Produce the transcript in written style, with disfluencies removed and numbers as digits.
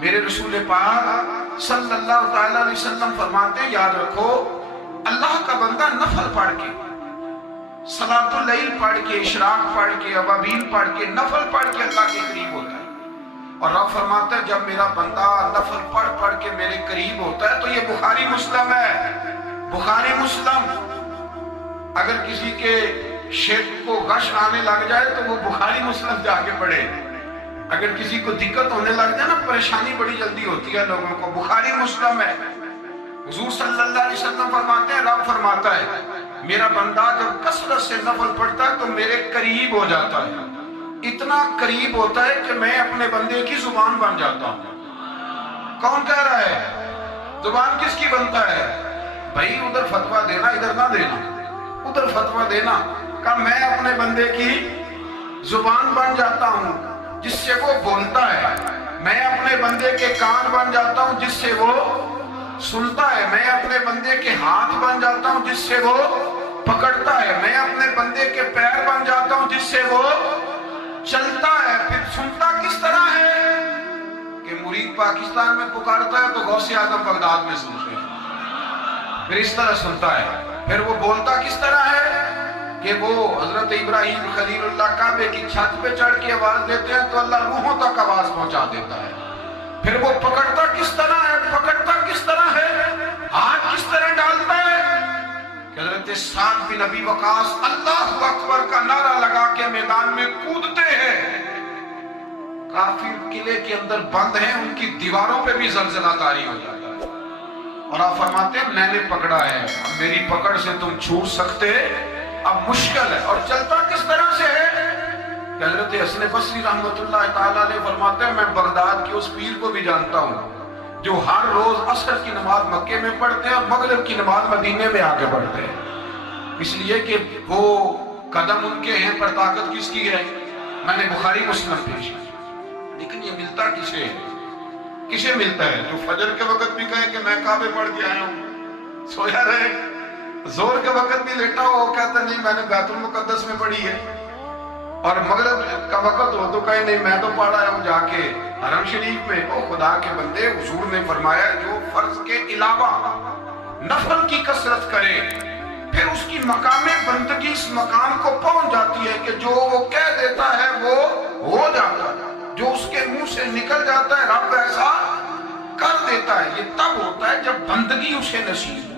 میرے رسول پاک صلی اللہ تعالیٰ علیہ وسلم فرماتے ہیں یاد رکھو اللہ کا بندہ نفل پڑھ کے صلاۃ اللیل پڑھ کے اشراق پڑھ کے ابابیل پڑھ کے نفل پڑھ کے اللہ کے قریب ہوتا ہے. اور رب فرماتا ہے جب میرا بندہ نفل پڑھ پڑھ کے میرے قریب ہوتا ہے تو یہ بخاری مسلم ہے. بخاری مسلم اگر کسی کے شیخ کو غش آنے لگ جائے تو وہ بخاری مسلم جا کے پڑھے. اگر کسی کو دقت ہونے لگ جائے نا پریشانی بڑی جلدی ہوتی ہے لوگوں کو بخاری مسلم ہے. حضور صلی اللہ علیہ وسلم فرماتے ہیں رب فرماتا ہے میرا بندہ جب کثرت سے نفل پڑھتا ہے تو میرے قریب ہو جاتا ہے. اتنا قریب ہوتا ہے کہ میں اپنے بندے کی زبان بن جاتا ہوں. کون کہہ رہا ہے؟ زبان کس کی بنتا ہے؟ بھائی ادھر فتویٰ دینا ادھر نہ دینا. ادھر فتویٰ دینا کہ میں اپنے بندے کی زبان بن جاتا ہوں جس سے وہ بولتا ہے. میں اپنے بندے کے کان بن جاتا ہوں جس سے وہ سنتا ہے. میں اپنے بندے کے ہاتھ بن جاتا ہوں جس سے وہ پکڑتا ہے. میں اپنے بندے کے پیر بن جاتا ہوں جس سے وہ چلتا ہے. پھر سنتا کس طرح ہے کہ مرید پاکستان میں پکارتا ہے تو غوث اعظم بغداد میں سنتے ہیں. پھر اس طرح سنتا ہے. پھر وہ بولتا کس طرح ہے کہ وہ حضرت ابراہیم خلیل اللہ کعبے کی چھت پہ چڑھ کے آواز دیتے ہیں تو اللہ روحوں تک آواز پہنچا دیتا ہے. پھر وہ پکڑتا کس طرح ہے؟ پکڑتا کس طرح ہے؟ ہاتھ کس طرح ڈالتا ہے کہ حضرت سعد بن ابی وقاص اللہ اکبر کا نعرہ لگا کے میدان میں کودتے ہیں. کافر قلعے کے اندر بند ہیں ان کی دیواروں پہ بھی زلزلہ طاری ہو جاتا ہے. اور آپ فرماتے ہیں میں نے پکڑا ہے میری پکڑ سے تم چھوٹ سکتے اب مشکل ہے. اور چلتا کس طرح سے ہے کہ حضرت حسن بصری رحمت اللہ تعالیٰ علیہ فرماتے ہیں میں بغداد کے اس پیر کو بھی جانتا ہوں جو ہر روز عصر کی نماز مکے میں پڑھتے ہیں اور مغرب کی نماز مدینے میں آ کے پڑھتے ہیں. اس لیے کہ وہ قدم ان کے ہیں پر طاقت کس کی ہے؟ میں نے بخاری مسلم پیش کی. لیکن یہ ملتا کسے ہے؟ کسے ملتا ہے جو فجر کے وقت بھی کہے کہ میں کعبے پڑھ کے آیا ہوں سویا رہے, زور کے وقت بھی لیٹا ہو وہ کہتا نہیں میں نے بیت المقدس میں پڑھی ہے, اور مغرب کا وقت ہو تو کہے نہیں میں تو پڑھ آیا ہوں جا کے حرم شریف میں. او خدا کے بندے حضور نے فرمایا جو فرض کے علاوہ نفل کی کثرت کرے پھر اس کی مقام بندگی اس مقام کو پہنچ جاتی ہے کہ جو وہ کہہ دیتا ہے وہ ہو جاتا ہے. جو اس کے منہ سے نکل جاتا ہے رب ایسا کر دیتا ہے. یہ تب ہوتا ہے جب بندگی اسے نصیب